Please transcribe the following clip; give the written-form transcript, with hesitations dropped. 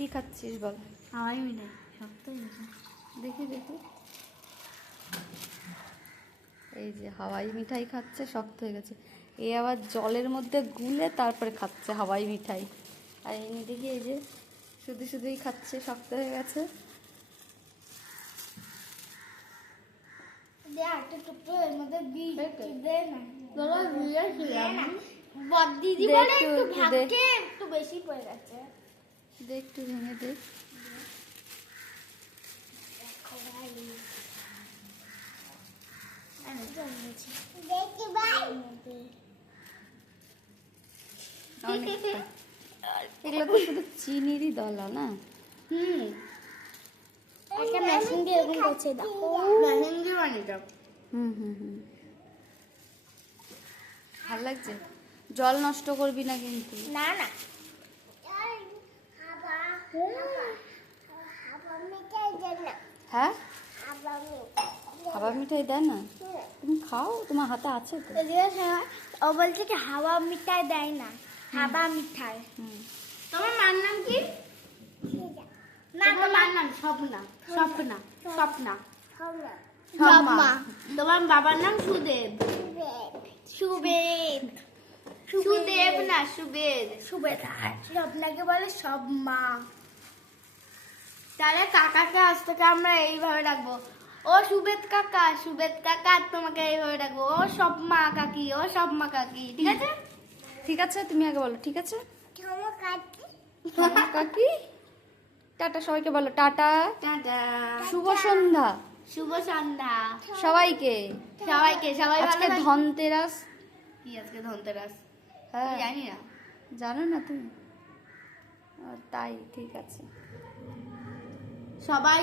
কি খাচ্ছিস বল? হাওয়াই মিঠাই শক্ত হয়ে গেছে। দেখি দেখি, এই যে হাওয়াই মিঠাই খাচ্ছে, শক্ত হয়ে গেছে। এ আবার জলের মধ্যে গুলে তারপরে খাচ্ছে হাওয়াই মিঠাই। আর এনে দেখি এই যে শুধু শুধুই খাচ্ছে, শক্ত হয়ে গেছে। দিদি দে বলে একটু, একটু একটু ভাগ দে। খেয়ে একটু বেশি পড়ে গেছে। দে একটু ভেঙে দে। অনেকটা। এগুলো তো শুধু চিনিরই দলা না? একটা মেশিন দিয়ে এরকম করছে, দেখো মেশিন দিয়ে বানিয়ে। হুম হুম হুম, ভালো লাগছে। জল নষ্ট করবি না কিন্তু। না না, হ্যাঁ, হাওয়া মিঠাই দেয় না? তুমি খাও, তোমার হাতে আছে তো। ও বলছে কি হাওয়া মিঠাই দেয় না, হাওয়া মিঠাই। হুম। তোমার মার নাম কি? না, তোমার নাম স্বপ্না। স্বপ্না, স্বপ্না, স্বপ্না। তোমার বাবার নাম সুদেব। সুবেদ, সুদেব না সুবেদ। সুবেদ। স্বপ্নাকে বলে সব মা। তাহলে কাকাকে আজ থেকে আমরা এইভাবে ডাকবো, ও সুবেদ কাকা, সুবেদ কাকা। তোমাকে এইভাবে ডাকবো, ও সব মা কাকি, ও সব মা কাকি। ঠিক আছে? ঠিক আছে, তুমি আগে বলো। ঠিক আছে ঠাম্মা কাকি। টাটা, সবাইকে বলো টাটা। টাটা, শুভ সন্ধ্যা শুভ সন্ধ্যা সবাইকে। সবাইকে। সবাই ভালো আজকে থাকবে। ধনতেরাস। কি আজকে ধনতেরাস? হ্যাঁ, জানি না। জানো না তুমি? ও, তাই ঠিক আছে। সবাই